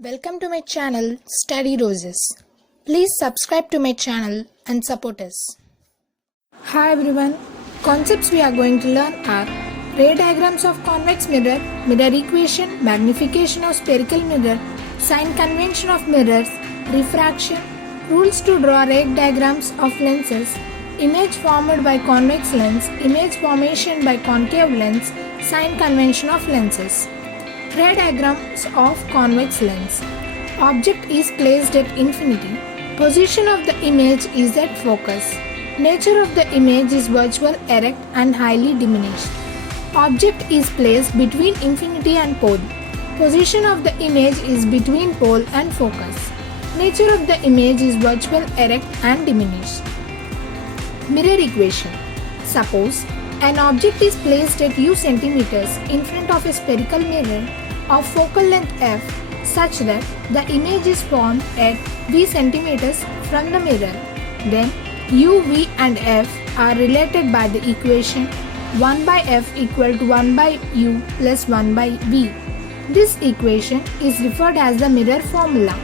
Welcome to my channel Study Roses. Please subscribe to my channel and support us. Hi everyone. Concepts we are going to learn are ray diagrams of convex mirror, mirror equation, magnification of spherical mirror, sign convention of mirrors, refraction, rules to draw ray diagrams of lenses, image formed by convex lens, image formation by concave lens, sign convention of lenses. Ray diagrams of convex lens. Object is placed at infinity. Position of the image is at focus. Nature of the image is virtual, erect and highly diminished. Object is placed between infinity and pole. Position of the image is between pole and focus. Nature of the image is virtual, erect and diminished. Mirror equation. Suppose an object is placed at u centimeters in front of a spherical mirror of focal length f such that the image is formed at v centimeters from the mirror. Then u, v and f are related by the equation 1 by f equal to 1 by u plus 1 by v. This equation is referred as the mirror formula.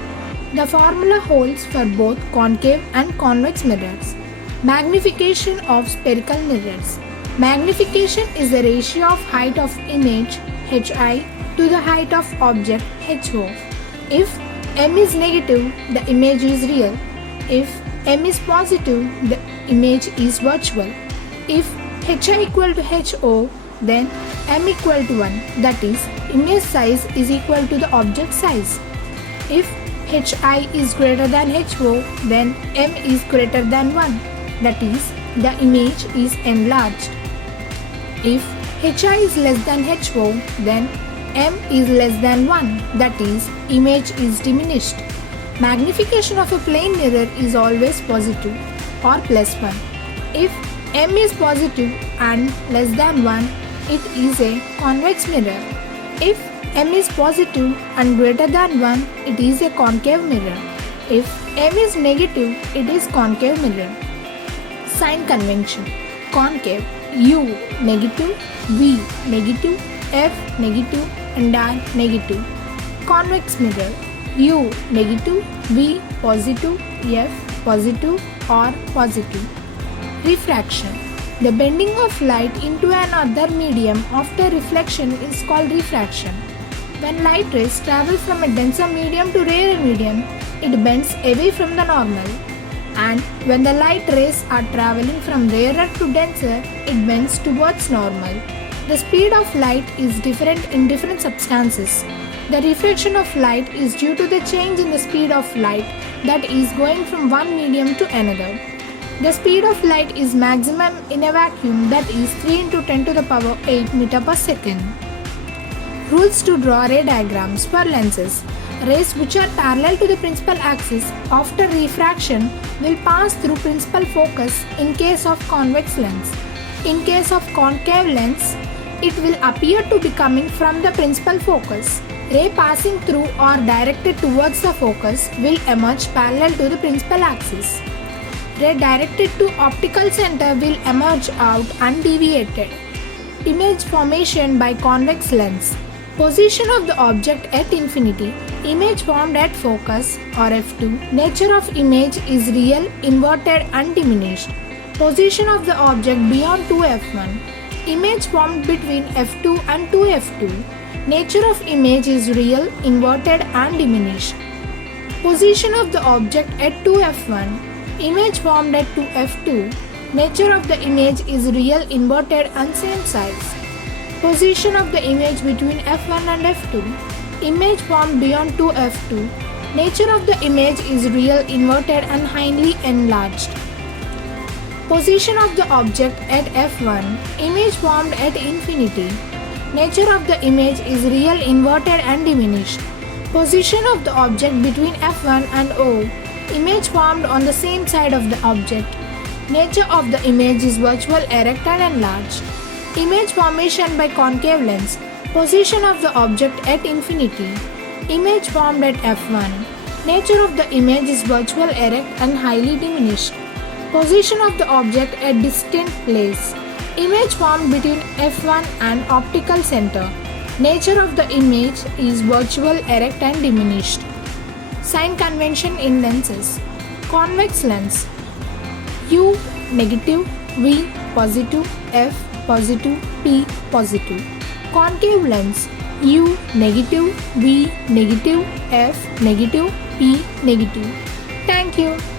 The formula holds for both concave and convex mirrors. Magnification of spherical mirrors. Magnification is the ratio of height of image hi to the height of object ho. If m is negative, the image is real. If m is positive, the image is virtual. If hi equal to ho, then m equal to 1, that is, image size is equal to the object size. If hi is greater than ho, then m is greater than 1, that is, the image is enlarged. If hi is less than ho, then m is less than 1, that is, image is diminished. Magnification of a plane mirror is always positive or plus 1. If m is positive and less than 1, it is a convex mirror. If m is positive and greater than 1, it is a concave mirror. If m is negative, it is concave mirror. Sign convention. Concave, u negative, v negative, f negative and r negative. Convex mirror, u negative, v positive, f positive or positive. Refraction. The bending of light into another medium after reflection is called refraction. When light rays travel from a denser medium to rarer medium, it bends away from the normal. And when the light rays are traveling from rarer to denser, it bends towards normal. The speed of light is different in different substances. The refraction of light is due to the change in the speed of light that is going from one medium to another. The speed of light is maximum in a vacuum, that is 3 into 10 to the power 8 meter per second. Rules to draw ray diagrams for lenses. Rays which are parallel to the principal axis after refraction will pass through principal focus in case of convex lens. In case of concave lens, it will appear to be coming from the principal focus. Ray passing through or directed towards the focus will emerge parallel to the principal axis. Ray directed to optical center will emerge out undeviated. Image formation by convex lens. Position of the object at infinity. Image formed at focus or f2. Nature of image is real, inverted and diminished. Position of the object beyond 2f1. Image formed between f2 and 2f2. Nature of image is real, inverted and diminished. Position of the object at 2f1. Image formed at 2f2. Nature of the image is real, inverted and same size. Position of the image between f1 and f2. Image formed beyond 2f2. Nature of the image is real, inverted and highly enlarged. Position of the object at f1. Image formed at infinity. Nature of the image is real, inverted and diminished. Position of the object between f1 and o. Image formed on the same side of the object. Nature of the image is virtual, erect and enlarged. Image formation by concave lens. Position of the object at infinity. Image formed at f1. Nature of the image is virtual, erect and highly diminished. Position of the object at distant place. Image formed between f1 and optical center. Nature of the image is virtual, erect and diminished. Sign convention in lenses. Convex lens. U negative, V positive, F positive, P positive. Concave lens. U negative, V negative, F negative, P negative. Thank you.